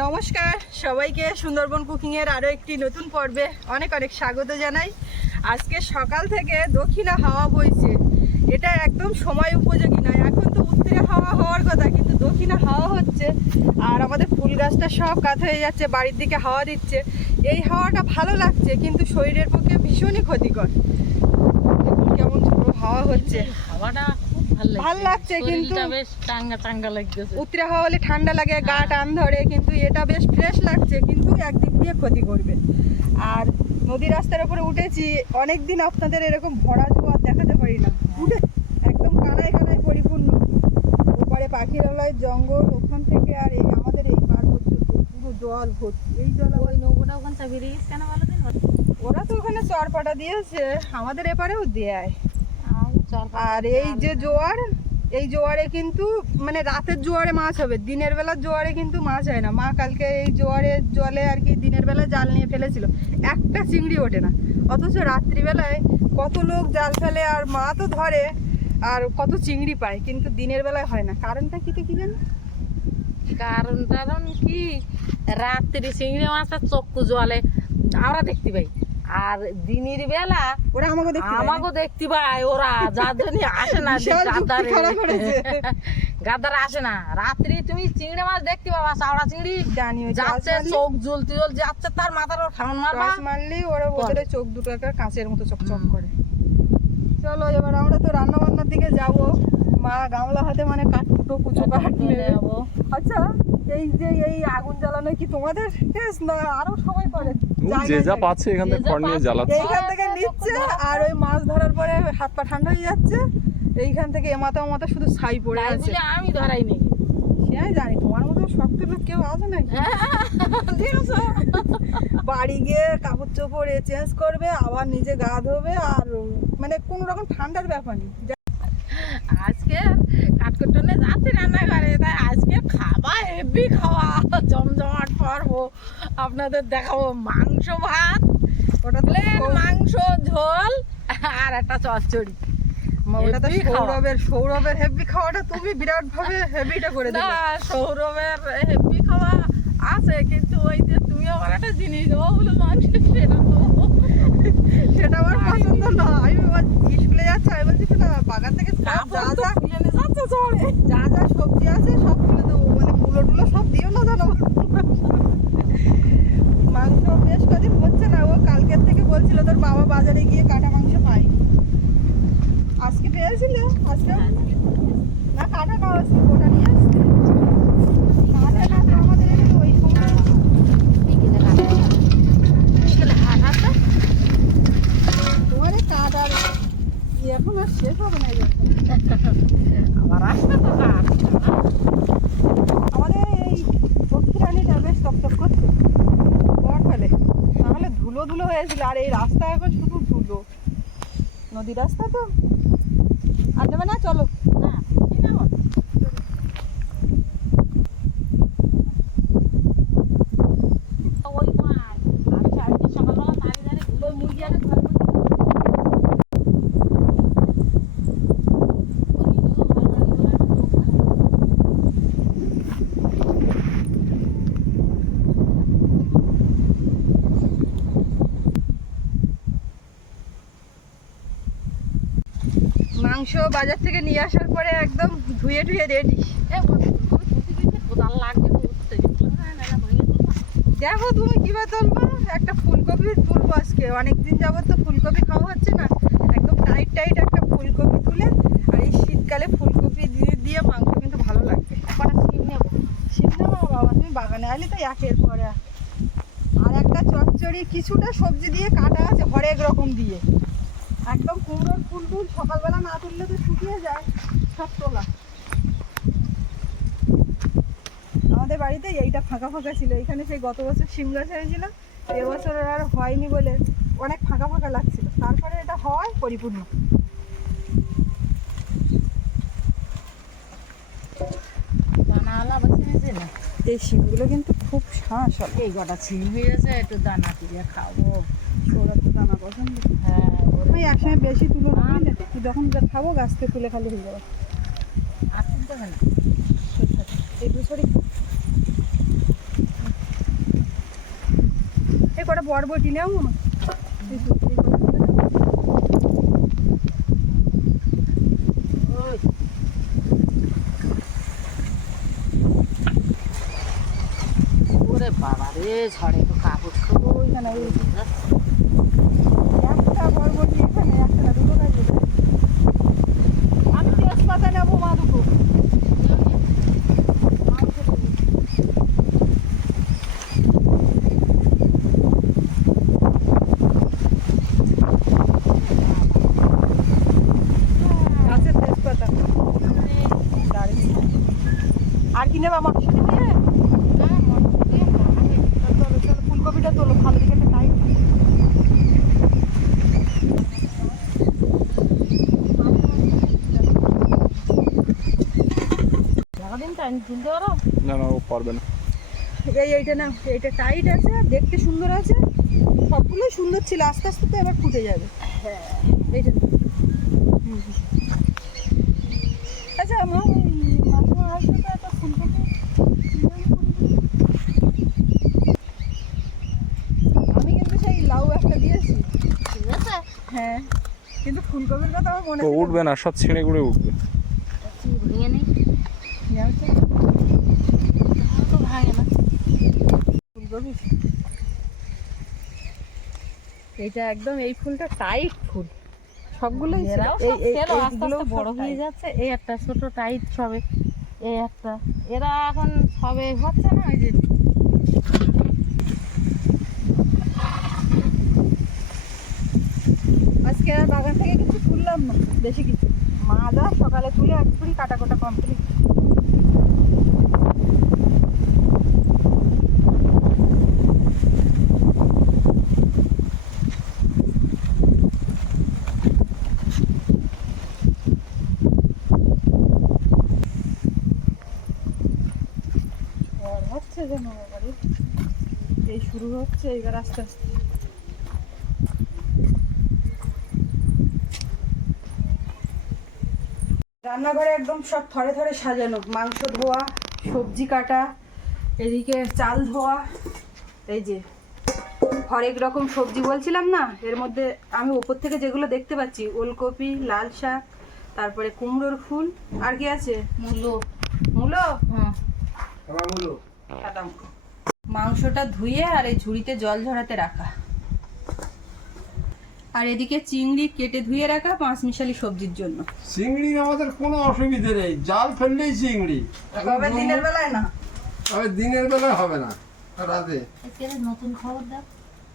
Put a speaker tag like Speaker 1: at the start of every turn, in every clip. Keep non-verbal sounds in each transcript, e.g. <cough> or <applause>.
Speaker 1: নমস্কার, সবাইকে সুন্দরবন কুকিংয়ের আরও একটি নতুন পর্বে অনেক অনেক স্বাগত জানাই। আজকে সকাল থেকে দক্ষিণা হাওয়া বইছে। এটা একদম সময় উপযোগী নয়। এখন তো উত্তরে হাওয়া হওয়ার কথা, কিন্তু দক্ষিণা হাওয়া হচ্ছে আর আমাদের ফুল গাছটা সব কাত হয়ে যাচ্ছে, বাড়ির দিকে হাওয়া দিচ্ছে। এই হাওয়াটা ভালো লাগছে, কিন্তু শরীরের পক্ষে ভীষণই ক্ষতিকর। কেমন হাওয়া হচ্ছে।
Speaker 2: হাওয়াটা ভালো
Speaker 1: ভালো লাগছে কিন্তু-
Speaker 2: বেশ টাঙ্গা টাঙ্গা লাগতেছে।
Speaker 1: উত্তরে হাওয়া হলে ঠান্ডা লাগে গা
Speaker 2: হ্যাঁ।
Speaker 1: টান ধরে কিন্তু এটা বেশ ফ্রেশ লাগছে কিন্তু একদিক দিয়ে ক্ষতি করবে। আর নদী রাস্তার উপরে উঠেছি অনেক দিন আপনাদের এরকম ভরা জোয়ার দেখাতে পারি না। উঠে একদম কানায় কানায় পরিপূর্ণ। ওপারে পাখিরালয় জঙ্গল ওখান থেকে আর এই আমাদের এই পার পর্যন্ত পুরো জল ভর্তি। এই জল
Speaker 2: ওই নৌকোটা ওখান থেকে বেরিয়ে গেছে কেন বলো দিন?
Speaker 1: ওরা তো ওখানে চরপাটা দিয়েছে আমাদের এপারেও দেয়। আর এই যে জোয়ার, এই জোয়ারে কিন্তু মানে রাতের জোয়ারে মাছ হবে, দিনের বেলার জোয়ারে কিন্তু মাছ হয় না। মা কালকে এই জোয়ারের জলে আর কি দিনের বেলা জাল নিয়ে ফেলেছিল। একটা চিংড়ি ওঠে না। অথচ রাত্রিবেলায় কত লোক জাল ফেলে আর মা তো ধরে, আর কত চিংড়ি পায়, কিন্তু দিনের বেলায় হয় না। কারণটা কি তো কি জানো?
Speaker 2: কারণ কারণ কি? রাত্রি চিংড়ি মাছটা চক্ষু জলে, আমরা দেখতে পাই। আর দিনের বেলা
Speaker 1: ওরা আমাকে দেখতে পায়
Speaker 2: আমাকে দেখতে পাই ওরা যার জন্য আসে না। গাদ্দারে। <laughs> আসে না। রাত্রি তুমি চিংড়ি মাছ দেখতে পাবা চাওড়া চিংড়ি। যাচ্ছে চোখ জ্বলতে জ্বলতে যাচ্ছে তার মাথার খাওয়ান মারবা।
Speaker 1: মারলি ওরা ওদের চোখ দুটো একটা কাঁচের মতো চকচক। করে। চলো এবার আমরা তো রান্না বান্নার দিকে যাব। মা গামলা হাতে মানে কাঠ কুটো কুচো কাঠ
Speaker 2: নিয়ে যাব।
Speaker 1: আচ্ছা এই যে এই আগুন জ্বালানো কি তোমাদের? না আরও সবাই করে।
Speaker 3: যে যা পাচ্ছে এখান থেকে খড় নিয়ে জ্বালাচ্ছে।
Speaker 1: এইখান থেকে নিচ্ছে আর ওই মাছ ধরার পরে হাত পা ঠান্ডা হয়ে যাচ্ছে। এইখান থেকে এমাথা ওমাথা শুধু ছাই পড়ে আছে।
Speaker 2: আমি ধরাই নাকি
Speaker 1: সে আমি জানি তোমার মতো শক্ত লোক কেউ আছে নাকি? <laughs> বাড়ি গিয়ে কাপড় চোপড় চেঞ্জ করবে আবার নিজে গা ধোবে আর মানে কোনো রকম ঠান্ডার ব্যাপার নেই।
Speaker 2: আজকে কাঠকুটনে যাচ্ছি রান্না করে তাই আজকে খাওয়া হেভি খাওয়া জমজমাট পর্ব আপনাদের দেখাবো মাংস ভাত
Speaker 1: ওটা
Speaker 2: মাংস ঝোল আর একটা চচ্চড়ি।
Speaker 1: ওটা তো
Speaker 2: হেব্বি
Speaker 1: সৌরভের সৌরভের হেভি খাওয়াটা তুমি বিরাট ভাবে হেভিটা করে দিলে।
Speaker 2: সৌরভের হেভি খাওয়া আছে কিন্তু ওই যে তুমি আমার একটা জিনিস দেবো বলে সেটা তো।
Speaker 1: সেটা আমার পছন্দ না। আমি স্কুলে যাচ্ছে আমি বলছি না বাগান থেকে যা যা
Speaker 2: চড়ে
Speaker 1: যা যা সবজি আছে সব তুলে দেবো। মানে মূলো টুলো সব দিও না জানো? মাংস বেশ কদিন হচ্ছে না ও কালকের থেকে বলছিল তোর বাবা বাজারে গিয়ে কাটা মাংস পাই আজকে পেয়েছিল আজকে না কাটা না আজকে গোটা নিয়ে আসছে। আমাদের এখানে ওই সময়
Speaker 2: বিকেলে হাট বিকেলে হাট আছে
Speaker 1: তোমার এই কাটার ই এখন আর শেষ হবে না।
Speaker 2: আবার আসবে তো না
Speaker 1: আমাদের এই পক্ষীরানিটা বেশ টকটক করছে। ফেলে। নাহলে ধুলো ধুলো হয়েছিল, আর এই রাস্তা এখন শুধু ধুলো। নদী রাস্তা তো। আর দেবে না, চলো
Speaker 2: না কি নেব? ওই মাছ। আমি আজকে সকালবেলা তাড়ি তাড়ি গুলো মুরগি আনে ঘর মধ্যে দিই। ওই দিকেও ভালো লাগে বলে।
Speaker 1: মাংস বাজার থেকে নিয়ে আসার পরে একদম ধুয়ে ধুয়ে রেডি
Speaker 2: তুলবা।
Speaker 1: দেখো তুমি কীভাবে তুলবো একটা ফুলকপি তুলবো আজকে। অনেকদিন যাবত তো ফুলকপি খাওয়া হচ্ছে না। একদম টাইট টাইট একটা ফুলকপি তুলে আর এই শীতকালে ফুলকপি দিয়ে দিয়ে মাংস কিন্তু ভালো লাগবে।
Speaker 2: কটা সিম নেব।
Speaker 1: শীত না বাবা তুমি বাগানে আলি তো একের পরে আর একটা চচ্চড়ি কিছুটা সবজি দিয়ে কাটা আছে হরেক রকম দিয়ে। একদম কুমড়োর ফুল টুল সকালবেলা না তুললে তো শুকিয়ে যায়, সব তোলা। আমাদের বাড়িতে এইটা ফাঁকা ফাঁকা ছিল। এখানে সেই গত বছর সিম গাছ হয়েছিল এবছর আর হয়নি বলে অনেক ফাঁকা ফাঁকা লাগছিল। তারপরে এটা হয় পরিপূর্ণ। এই শিমগুলো কিন্তু খুব শাঁস
Speaker 2: এই শিম হয়ে হয়েছে একটু দানা দিয়ে খাব।
Speaker 1: সৌরভ তো দানা পছন্দ।
Speaker 2: হ্যাঁ
Speaker 1: আমি বেশি তুলে না তুই যখন খাব গাছ থেকে তুলে খালি হয়ে যাবে।
Speaker 2: আর তুলতে হবে না।
Speaker 1: এই দুশোরই বরবটি নেও এই কটা তুলে দাও।
Speaker 2: বাবা রে ঝড়ে তো কাপড়
Speaker 1: ওইখানে ওই একটা বরবটি এখানে একটা না, দুটো কাজে দেয়। আমি তেজপাতা নেব মা দুটো গাছের তেজপাতা দারুণ। আর কি নেবা মটরশুটি দিয়ে চলো চলো ফুলকপিটা তোলো ভালো দিকে একটা টাইট
Speaker 2: সারাদিন টাইম তুলতে পারো
Speaker 3: না না ও পারবে না
Speaker 1: এই এইটা না এইটা টাইট আছে দেখতে সুন্দর আছে। সবগুলোই সুন্দর ছিল আস্তে আস্তে তো এবার ফুটে যাবে। হ্যাঁ। এইটা হুম, হুম। আচ্ছা আমার মাসিমা আসবে তো একটা ফুলকপি আমি কিন্তু সেই লাউ একটা দিয়েছি।
Speaker 2: ঠিক আছে।
Speaker 1: হ্যাঁ কিন্তু ফুলকপির কথা আমার মনে
Speaker 3: উঠবে না সব ছিঁড়ে গুঁড়ে উঠবে।
Speaker 2: ভেঙে নেই
Speaker 1: তো
Speaker 2: তো ভাঙে না
Speaker 1: ফুলকপি এইটা একদম এই ফুলটা টাইট ফুল। সবগুলোই ছিল। এই
Speaker 2: সব
Speaker 1: এই-
Speaker 2: ছেলে আস্তে
Speaker 1: এইগুলোও
Speaker 2: আস্তে বড় হয়ে যাচ্ছে। এই একটা ছোট টাইট সবে। এই একটা। এরা এখন সবে হচ্ছে না ওই যে
Speaker 1: আজকে আর বাগান থেকে কিছু তুললাম না। বেশি কিছু। মা যা সকালে তুলে একটুখানি কাটা কোটা কমপ্লিট ঝড় হচ্ছে যেন এবারে এই শুরু হচ্ছে এবার আস্তে আস্তে। রান্নাঘরে একদম সব থরে থরে সাজানো। মাংস ধোয়া সবজি কাটা এদিকে চাল ধোয়া এই যে। হরেক রকম সবজি বলছিলাম না এর মধ্যে আমি ওপর থেকে যেগুলো দেখতে পাচ্ছি ওলকপি লাল শাক তারপরে কুমড়োর ফুল আর কি আছে?
Speaker 2: মূল্য
Speaker 1: মূলো?
Speaker 2: হ্যাঁ।
Speaker 1: সাদা মূলো। মাংসটা ধুয়ে আর এই ঝুড়িতে জল ঝরাতে রাখা। আর এদিকে চিংড়ি কেটে ধুয়ে রাখা পাঁচ মিশালি সবজির জন্য।
Speaker 4: চিংড়ি আমাদের কোনো অসুবিধে নেই জাল ফেললেই চিংড়ি।
Speaker 1: কবে দিনের বেলায় না।
Speaker 4: তবে দিনের বেলা হবে না রাতে।
Speaker 2: নতুন খবর দাও।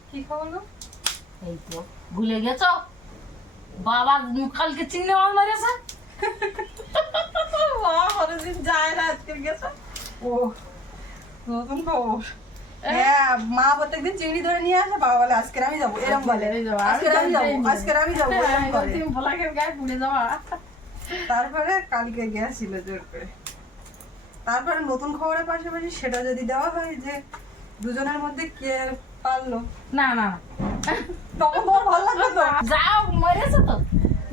Speaker 1: কি খবর
Speaker 2: এই তো ভুলে গেছো? বাবা কালকে চিংড়ি মাছ মারেছে
Speaker 1: বাবা <laughs> যায় না আজকে গেছে? ও নতুন খবর। হ্যাঁ মা প্রত্যেকদিন চিংড়ি ধরে নিয়ে আসে বাবা বলে আজকের আমি যাব। এরম বলে।
Speaker 2: যাব, আমি
Speaker 1: যাব। আজকের আমি যাব এরম।
Speaker 2: তুমি ভোলাকের গায়ে যাওয়া।
Speaker 1: তারপরে কালকে গেছিল জোর করে। তারপরে নতুন খবরের পাশাপাশি সেটা যদি দেওয়া হয় যে দুজনের মধ্যে কে পারল।
Speaker 2: না না
Speaker 1: তখন তোমার ভালো লাগবে তো?
Speaker 2: যাও মরেছে তো।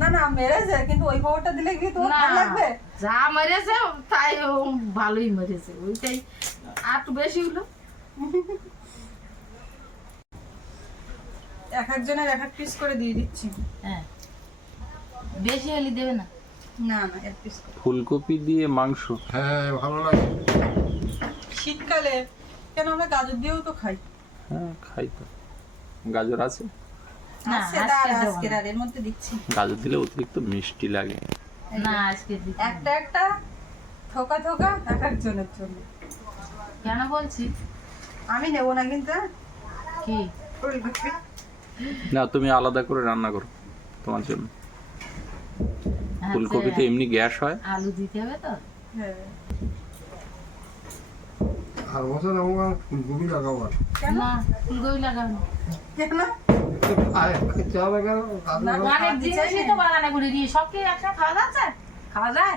Speaker 1: না না মেরেছে কিন্তু ওই খবরটা দিলে কি তোমার ভালো লাগবে?
Speaker 2: যা মরেছে তাই ভালোই মরেছে ওইটাই। একটু বেশি হলো।
Speaker 1: এক একজনের এক এক পিস করে দিয়ে দিচ্ছি।
Speaker 2: হ্যাঁ। বেশি হলে দেবে না।
Speaker 1: না না এক পিস করে।
Speaker 3: ফুলকপি দিয়ে মাংস।
Speaker 4: হ্যাঁ ভালো লাগে।
Speaker 1: শীতকালে কেন আমরা গাজর দিয়েও তো খাই।
Speaker 3: হ্যাঁ খাই তো। গাজর আছে?
Speaker 2: না, আজকে।
Speaker 1: আর এর মধ্যে দিচ্ছি।
Speaker 3: গাজর দিলে অতিরিক্ত মিষ্টি লাগে।
Speaker 2: না আজকে
Speaker 1: একটা একটা থোকা থোকা এক একজনের জন্য।
Speaker 2: কেন বলছি?
Speaker 1: আমি নেব না কিন্তু হ্যাঁ?
Speaker 2: কি?
Speaker 1: ফুলকপি।
Speaker 3: না তুমি আলাদা করে রান্না করো তোমার জন্য।
Speaker 2: আচ্ছা,
Speaker 3: ফুলকপিতে এমনি গ্যাস হয়।
Speaker 2: আলু দিতে হবে তো?
Speaker 1: হ্যাঁ।
Speaker 4: আর বছর আমার ফুলকপি লাগাবো
Speaker 1: কেন?
Speaker 2: না ফুলকপি লাগাবে
Speaker 1: কেন?
Speaker 4: আর চা লাগানো
Speaker 1: না,
Speaker 2: অনেক জিনিসই তো বাগানে করে দিই সব কি একসাথে খাওয়া যাচ্ছে খাওয়া যায়?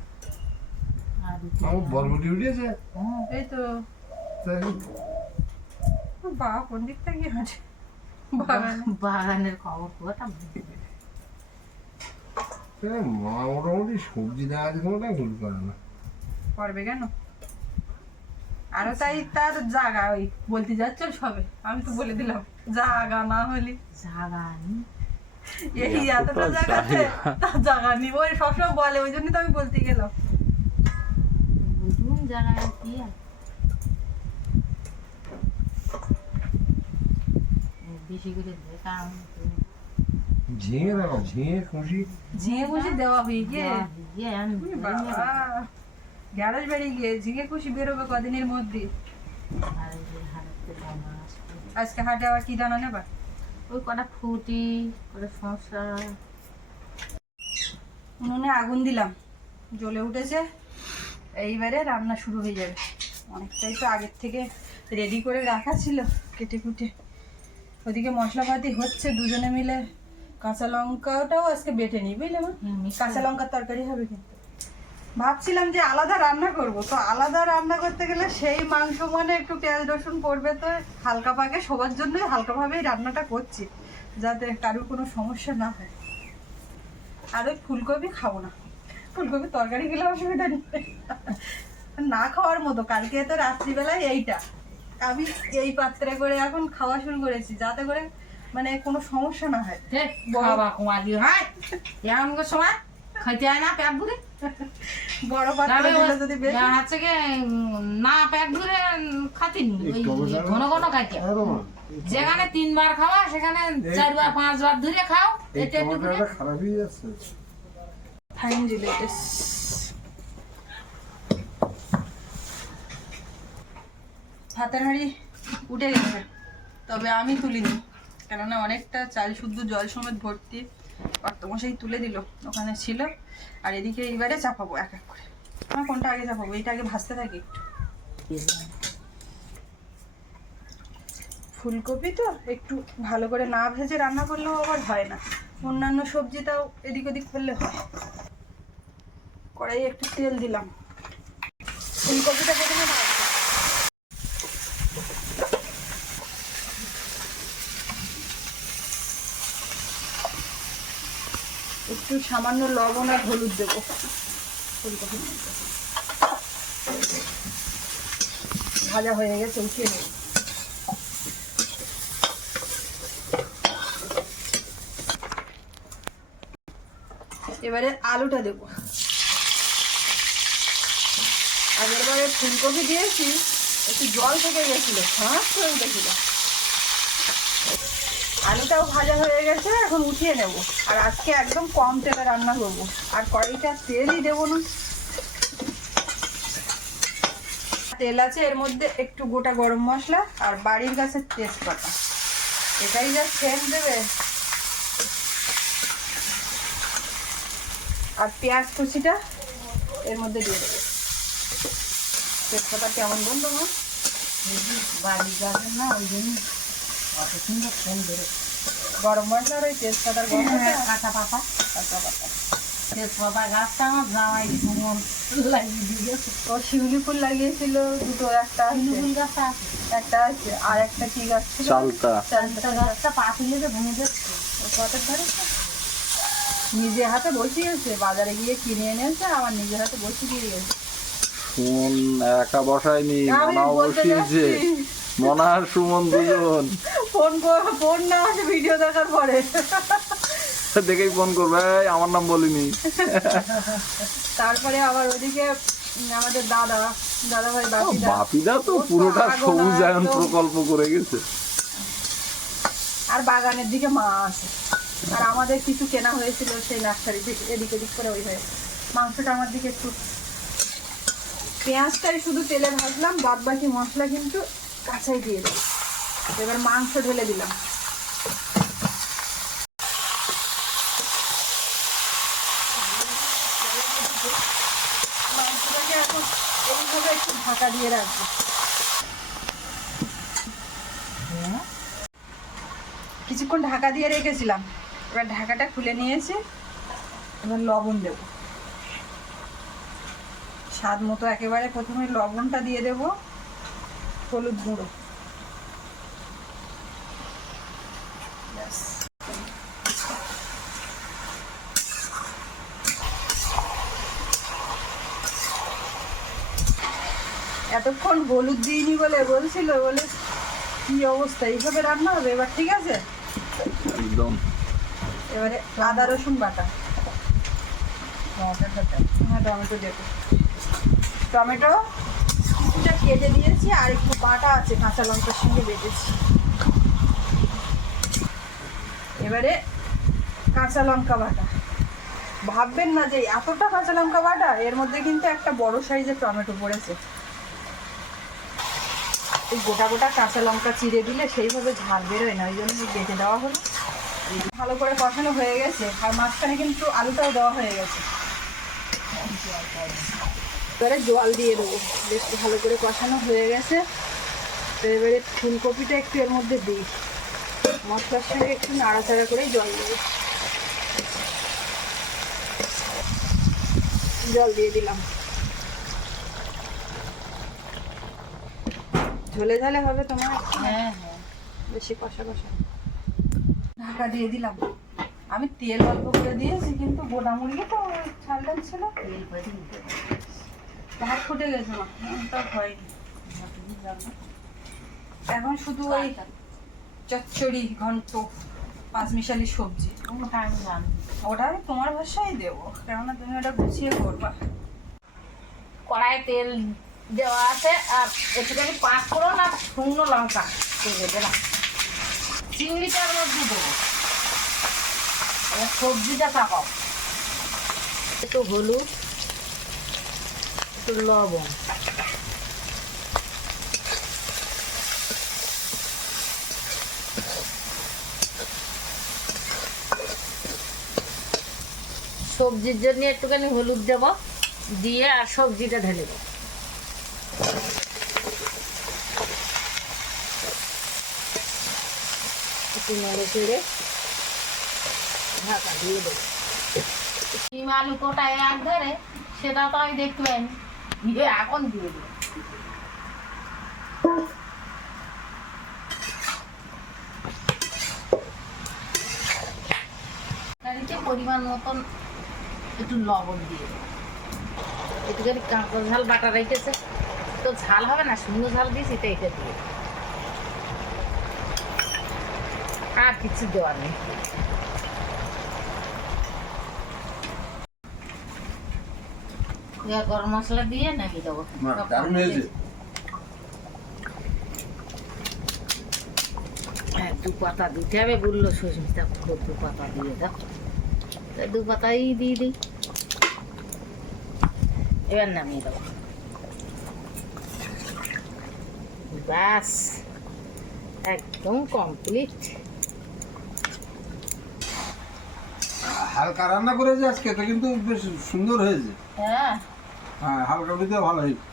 Speaker 4: আমার বরবটি উঠেছে
Speaker 1: এই তো।
Speaker 4: তাই
Speaker 1: কোন দিক থেকে হাঁটে
Speaker 2: বাগানের খবর পুরোটা
Speaker 4: মা মোটামুটি সবজি দেওয়া আছে কোনোটা ভুল করে না।
Speaker 1: করবে কেন? আরও তাই তার জায়গা ওই বলতে যাচ্ছ সবে আমি তো বলে দিলাম জায়গা না হলে।
Speaker 2: জাগা নেই।
Speaker 1: এই এতটা জায়গাতে
Speaker 3: জায়গা।
Speaker 1: নিব সবসময় বলে ওই জন্য তো আমি বলতে গেলাম।
Speaker 2: বুঝুন কি বেশি করে দেখা
Speaker 4: ঝিঙে দেখো ঝিঙে খুশি।
Speaker 1: ঝিঙে কুশি দেওয়া গিয়ে?
Speaker 2: আমি
Speaker 1: উরে বাবা। গ্যারেজ বেরিয়ে গিয়ে ঝিঙে কুশি বেরোবে কদিনের মধ্যে? আজকে হাটে আবার কি দানা নেবা?
Speaker 2: ওই কটা ফুটি কটা
Speaker 1: উনুনে আগুন দিলাম। জ্বলে উঠেছে। এইবারে রান্না শুরু হয়ে যাবে। অনেকটাই তো আগের থেকে রেডি করে রাখা ছিল কেটে কুটে। ওদিকে মশলাপাতি হচ্ছে দুজনে মিলে। কাঁচা লঙ্কাটাও আজকে বেটে নিই বুঝলে কাঁচা লঙ্কার তরকারি হবে কিন্তু। ভাবছিলাম যে আলাদা রান্না করব তো আলাদা রান্না করতে গেলে সেই মাংস মানে একটু পেঁয়াজ রসুন পড়বে তো হালকা পাকে সবার জন্যই হালকাভাবেই রান্নাটা করছি যাতে কারোর কোনো সমস্যা না হয়। আর ওই ফুলকপি খাব না। ফুলকপি তরকারি খেলে অসুবিধা নেই। না খাওয়ার মতো কালকে তো রাত্রিবেলায় এইটা। আমি এই পাত্রে করে এখন খাওয়া শুরু করেছি যাতে করে মানে কোনো সমস্যা না হয়।
Speaker 2: বাবা কুমারি হয় এমন করে সময় খাইতে হয় না পেট ভরে?
Speaker 1: বড় পাত্রে যদি বেশি
Speaker 2: হচ্ছে কি না পেট ভরে খাতিনি ওই ঘন ঘন খাইতে। হয়। যেখানে তিনবার খাওয়া সেখানে চারবার পাঁচবার ধরে খাও এটা একটু করে
Speaker 4: হয়ে যাচ্ছে
Speaker 1: ফাইন জিলেটিস ভাতের হাঁড়ি উঠে গেছে। তবে আমি তুলিনি, কেননা অনেকটা চাল শুদ্ধ জল সমেত ভর্তি অর্থমশাই তুলে দিল, ওখানে ছিল। আর এদিকে এইবারে চাপাবো এক এক করে। আমার কোনটা আগে চাপাবো? এইটা আগে ভাজতে থাকি একটু। ফুলকপি তো একটু ভালো করে না ভেজে রান্না করলেও আবার হয় না। অন্যান্য সবজিটাও এদিক ওদিক করলে হয়। কড়াই একটু তেল দিলাম। ফুলকপিটা প্রথমে একটু সামান্য লবণ আর হলুদ দেবো। ফুলকপির মধ্যে ভাজা হয়ে গেছে, উঠিয়ে নেব। এবারে আলুটা দেবো। আগের বারে ফুলকপি দিয়েছি, একটু জল থেকে গেছিল, ফাঁস করে উঠেছিল। আলুটাও ভাজা হয়ে গেছে, এখন উঠিয়ে নেব। আর আজকে একদম কম তেলে রান্না করব। আর কড়াইটা তেলই দেবো না। তেল আছে, এর মধ্যে একটু গোটা গরম মশলা আর বাড়ির গাছের তেজপাতা। এটাই যা সেন্ট দেবে আর পেঁয়াজ কুচিটা এর মধ্যে দিয়ে দেবে। তেজপাতা কেমন বলব মা?
Speaker 2: বাড়ি যাবে না ওই জন্য অত সুন্দর ফোন ধরে।
Speaker 1: গরম মশলা আর ওই তেজপাতার গন্ধটা
Speaker 2: কাঁচা পাতা।
Speaker 1: কাঁচা পাতা।
Speaker 2: তেজপাতা গাছটা আমার জামাই সুমন লাগিয়ে দিয়ে
Speaker 1: ও শিউলি ফুল লাগিয়েছিল দুটো একটা
Speaker 2: ফুল গাছটা
Speaker 1: একটা আছে আর একটা কি গাছ ছিল?
Speaker 3: চালতা
Speaker 1: চালতা
Speaker 2: গাছটা পাতিলে তো ভেঙে যাচ্ছে।
Speaker 1: ও কতের ধরে নিজে হাতে বসিয়েছে বাজারে গিয়ে কিনে এনেছে আমার নিজের হাতে বসিয়ে দিয়ে গেছে।
Speaker 3: সুমন একা বসায়নি বসিয়েছে মনা আর সুমন দুজন।
Speaker 1: ফোন ফোন না ভিডিও দেখার পরে।
Speaker 3: দেখেই ফোন করবে আমার নাম বলিনি।
Speaker 1: তারপরে আবার ওদিকে আমাদের দাদা দাদা ভাই বাপিদা।
Speaker 3: বাপিদা তো পুরোটা সবুজায়ন প্রকল্প করে গেছে।
Speaker 1: আর বাগানের দিকে মা আছে। আর আমাদের কিছু কেনা হয়েছিল সেই নার্সারি এদিক এদিক করে ওই হয়ে মাংসটা আমার দিকে একটু পেঁয়াজটাই শুধু তেলে ভাজলাম বাদ বাকি মশলা কিন্তু কাঁচাই দিয়ে দিই এবার মাংস ঢেলে দিলাম। এখন একটু ঢাকা দিয়ে রাখব। কিছুক্ষণ ঢাকা দিয়ে রেখেছিলাম। এবার ঢাকাটা খুলে নিয়েছি। এবার লবণ দেব। স্বাদ মতো একেবারে প্রথমে লবণটা দিয়ে দেব হলুদ গুঁড়ো। এতক্ষণ হলুদ দিইনি বলে বলছিল বলে কি অবস্থা এইভাবে রান্না হবে? এবার ঠিক আছে?
Speaker 3: একদম।
Speaker 1: এবারে আদা রসুন বাটা। হ্যাঁ টমেটো দেবো। টমেটো কিছুটা কেটে দিয়েছি, আর একটু বাটা আছে, কাঁচা লঙ্কার সঙ্গে বেটেছি। এবারে কাঁচা লঙ্কা বাটা। ভাববেন না যে এতটা কাঁচা লঙ্কা বাটা, এর মধ্যে কিন্তু একটা বড় সাইজের টমেটো পড়েছে। এই গোটা গোটা কাঁচা লঙ্কা চিড়ে দিলে সেইভাবে ঝাল বেরোয় না, ওই জন্য বেটে দেওয়া হলো। ভালো করে কষানো হয়ে গেছে, আর মাঝখানে কিন্তু আলুটাও দেওয়া হয়ে গেছে। এবারে জল দিয়ে দেবো। বেশ ভালো করে কষানো হয়ে গেছে। তো এবারে ফুলকপিটা একটু এর মধ্যে দিই। মশলার সঙ্গে একটু নাড়াচাড়া করেই জল দেবো। জল দিয়ে দিলাম। ঝোলে ঝালে হবে তোমার?
Speaker 2: হ্যাঁ হ্যাঁ।
Speaker 1: বেশি কষা কষা। ঢাকা দিয়ে দিলাম। আমি তেল অল্প করে দিয়েছি কিন্তু গোটা মুরগি তো ছাল টাল ছিল ভাত ফুটে গেছে মা। তা হয়নি এখন শুধু ওই চচ্চড়ি ঘন্ট পাঁচমিশালি সবজি।
Speaker 2: কোনটা আমি জানি।
Speaker 1: ওটা আমি তোমার ভাষায় দেবো কেননা তুমি ওটা গুছিয়ে করবা।
Speaker 2: কড়াই তেল দেওয়া আছে আর একটুখানি পাঁচ ফোড়ন আর শুকনো লঙ্কা তেলে দিলাম চিংড়িটার মধ্যে দেবো। সবজিটা চাপাও। একটু হলুদ একটু সবজির জন্য একটুখানি হলুদ দেবো, দিয়ে আর সবজিটা ঢেলে দেবো। সেটা তো আমি দেখতে পাইনি দিয়ে এখন দিয়ে দেবো। পরিমাণ মতন একটু লবণ দিয়ে দেবো। একটুখানি কাঁচা ঝাল বাটা রেখেছে তো ঝাল হবে না, শুকনো ঝাল দিয়েছি, তো এটা দিয়ে আর কিছু দেওয়ার নেই। গরম মশলা দিয়ে নাকি দেবো?
Speaker 4: দারুণ হয়েছে।
Speaker 2: হ্যাঁ দু পাতা দিতে হবে বলল সুস্মিতা দু পাতা দিয়ে দাও। তা দু পাতাই দিয়ে দিই। এবার নামিয়ে দেবো। ব্যাস একদম কমপ্লিট
Speaker 4: হালকা রান্না করেছে আজকে তো কিন্তু বেশ সুন্দর হয়েছে।
Speaker 2: হ্যাঁ।
Speaker 4: হ্যাঁ হালকা দিতে ভালো হয়েছে।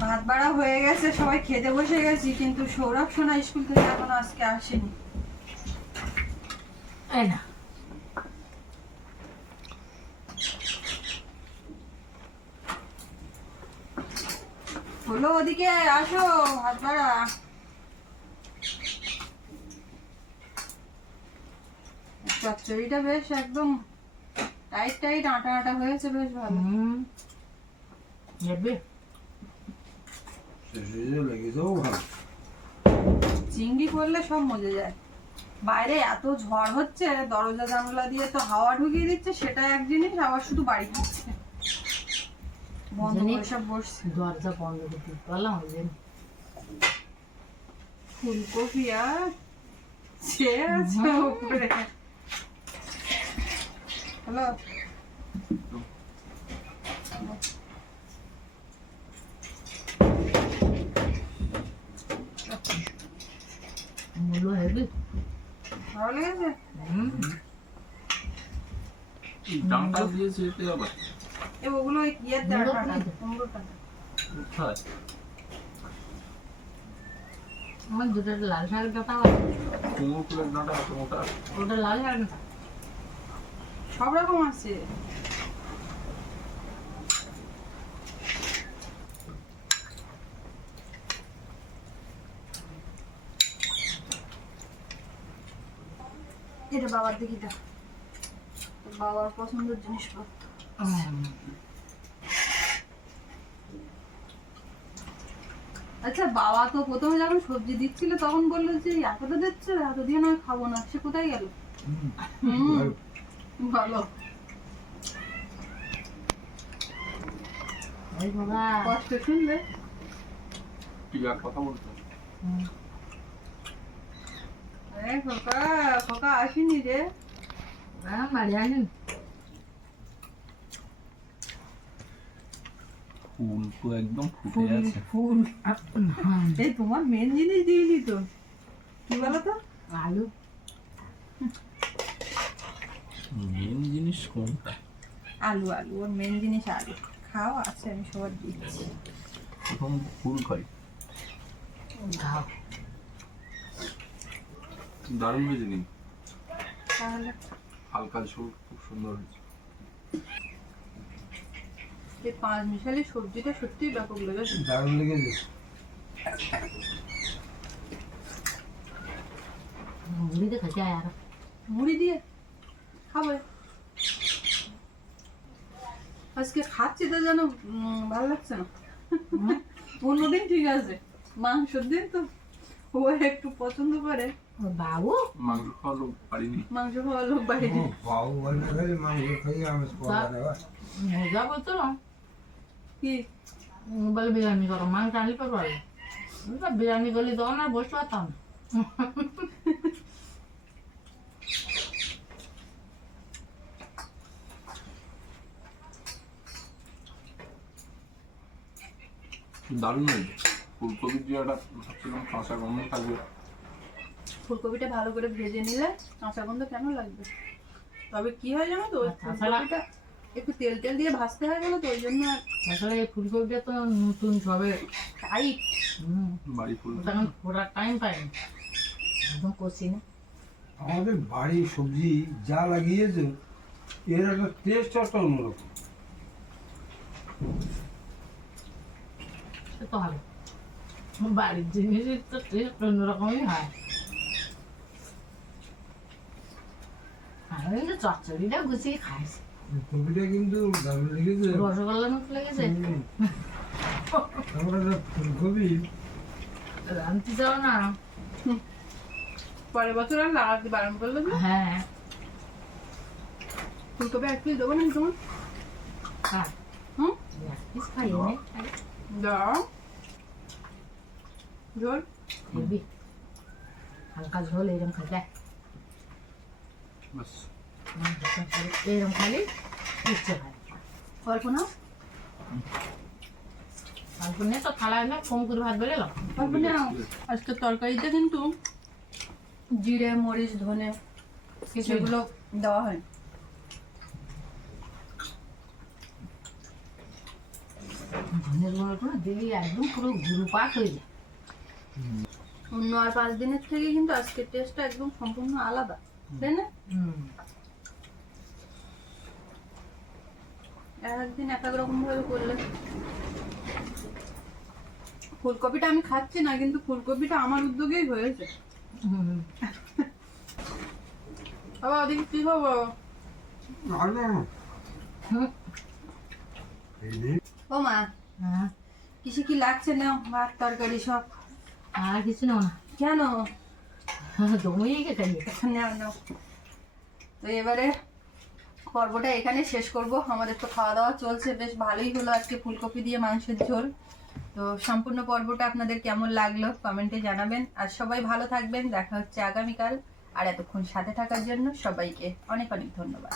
Speaker 1: ভাত বাড়া হয়ে গেছে সবাই খেতে বসে গেছি কিন্তু সৌরভ সোনা স্কুল থেকে এখনও আজকে আসেনি।
Speaker 2: এই না।
Speaker 1: হলো ওদিকে আসো ভাত বাড়া। চচ্চড়িটা বেশ একদম টাইট টাইট আটা আটা হয়েছে বেশ ভালো। চিংড়ি করলে সব মজে যায়। বাইরে এত ঝড় হচ্ছে দরজা জানলা দিয়ে তো হাওয়া ঢুকিয়ে দিচ্ছে সেটা এক জিনিস আবার শুধু বাড়ি খাচ্ছে বন্ধ
Speaker 2: জানি।
Speaker 1: করে সব বসছে
Speaker 2: দরজা বন্ধ করতে পারলাম ওই জন্য
Speaker 1: ফুলকপি আর সে আছে উপরে। হ্যালো?
Speaker 2: মূল্য হেবি।
Speaker 1: ভালো লেগেছে
Speaker 3: ডাংটা দিয়েছে এতে আবার।
Speaker 1: এ ওগুলো টাকা
Speaker 2: আমার দুটো লাল শাকের ডাটা আছে।
Speaker 3: কুমড়ো ফুলের ডাঁটা এত মোটা।
Speaker 2: ওটা লাল শাকের ডাঁটা
Speaker 1: সব রকম আছে। এটা বাবার দেখি দা বাবার পছন্দের জিনিসপত্র। আচ্ছা। বাবা তো প্রথমে যখন সবজি দিচ্ছিল তখন বলল যে এতটা দিচ্ছে এত দিয়ে নয় খাব না। সে কোথায় গেল? ভালো।
Speaker 2: এই
Speaker 1: কষ্ট শুনলে?
Speaker 3: কথা বলতে
Speaker 1: আরে খোকা খোকা আসেনি রে।
Speaker 2: হ্যাঁ বাড়ি আসেন।
Speaker 3: ফুল তো একদম ফুটে
Speaker 1: ফুল
Speaker 3: আছে।
Speaker 1: ফুল এই তোমার মেন জিনিস দিইনি তো। কি বলো তো?
Speaker 2: আলু।
Speaker 3: মেন জিনিস কোনটা
Speaker 1: আলু আলু ওর মেন জিনিস আলু। খাও আছে আমি সবার দিচ্ছি।
Speaker 3: প্রথম ফুল খাই।
Speaker 2: খাও।
Speaker 3: দারুণ হয়েছে কিন্তু।
Speaker 1: তাহলে।
Speaker 3: হালকা ঝোল খুব সুন্দর হয়েছে।
Speaker 1: এই পাঁচ মিশালি সবজিটা সত্যিই ব্যাপক লেগেছে
Speaker 4: দারুণ লেগেছে।
Speaker 2: মুড়িতে খেতে আর।
Speaker 1: মুড়ি দিয়ে খাবে। আজকে খাচ্ছি তো যেন ভালো লাগছে না। অন্যদিন ঠিক আছে মাংসের দিন তো। ও একটু পছন্দ করে।
Speaker 2: ও বাবু?
Speaker 3: মাংস খাওয়া লোক পারিনি
Speaker 1: মাংস খাওয়া লোক বাইরে
Speaker 4: বাবু বলে মাংস খাই আমি
Speaker 2: মজা বলতো না।
Speaker 1: কি?
Speaker 2: বলে বিরিয়ানি করো। মাংস আনলি পারব বিরিয়ানি করলে বসতে পারতাম
Speaker 3: দারুণ হয়েছে ফুলকপির যে একটা ভাবছিলাম কাঁচা গন্ধ থাকবে।
Speaker 1: ফুলকপিটা ভালো করে ভেজে নিলে কাঁচা গন্ধ কেন লাগবে? তবে কি হয় জানো তো? ফুলকপিটা একটু তেল তেল দিয়ে ভাজতে হয় বলো তো ওই জন্য
Speaker 2: আসলে এই ফুলকপিটা তো নতুন সবে
Speaker 1: টাইট
Speaker 3: বাড়ি ফুল
Speaker 2: তখন ফোটার টাইম পাইনি। একদম কষি না।
Speaker 4: আমাদের বাড়ির সবজি যা লাগিয়েছে এর একটা টেস্ট একটা অন্যরকম।
Speaker 2: সে তো হবে বাড়ির জিনিসের তো টেস্ট অন্যরকমই হয়। চচ্চড়িটা গুছিয়ে খাইছি।
Speaker 4: কপিটা কিন্তু দারুণ লেগেছে।
Speaker 2: রসগোল্লার মতো লেগেছে?
Speaker 4: হুম। আমরা একটা ফুলকপি।
Speaker 2: রাঁধতে চাও না?
Speaker 1: পরের বছর আর লাগাতে বারণ করল
Speaker 2: হ্যাঁ।
Speaker 1: ফুলকপি এক পিস দেবো না তোমার?
Speaker 2: হ্যাঁ।
Speaker 1: হুম?
Speaker 2: এক পিস খাইয়ে নে।
Speaker 1: দাও। ঝোল?
Speaker 2: হালকা ঝোল এরকম খাইলে।
Speaker 3: ব্যাস
Speaker 2: এরকম খালি ইচ্ছে হয়।
Speaker 1: অল্প না
Speaker 2: তো থালায় না কম করে ভাত বেড়ে এলাম
Speaker 1: আজকে তরকারিতে কিন্তু জিরে মরিচ ধনে সেগুলো দেওয়া হয়।
Speaker 2: ধনের গুঁড়োটা দিলি একদম পুরো গুরু পাক হয়ে যায়।
Speaker 1: অন্য আর পাঁচ দিনের থেকে কিন্তু আজকের টেস্টটা একদম সম্পূর্ণ আলাদা তাই না? একদিন এক এক রকম ভাবে করলে। ফুলকপিটা আমি খাচ্ছি না কিন্তু ফুলকপিটা আমার উদ্যোগেই হয়েছে।
Speaker 2: হুম
Speaker 1: বাবা ওদিকে কি হব। ও মা
Speaker 2: হ্যাঁ।
Speaker 1: কিসে কি লাগছে না ভাত তরকারি সব।
Speaker 2: আর কিছু নাও না।
Speaker 1: কেন?
Speaker 2: দমিয়ে গে খাইয়ে
Speaker 1: নাও নাও। তো এবারে পর্বটা এখানে শেষ করব। আমাদের তো খাওয়া দাওয়া চলছে, বেশ ভালোই হলো আজকে ফুলকপি দিয়ে মাংসের ঝোল। তো সম্পূর্ণ পর্বটা আপনাদের কেমন লাগল কমেন্টে জানাবেন। আর সবাই ভালো থাকবেন, দেখা হচ্ছে আগামীকাল। আর এতক্ষণ সাথে থাকার জন্য সবাইকে অনেক অনেক ধন্যবাদ।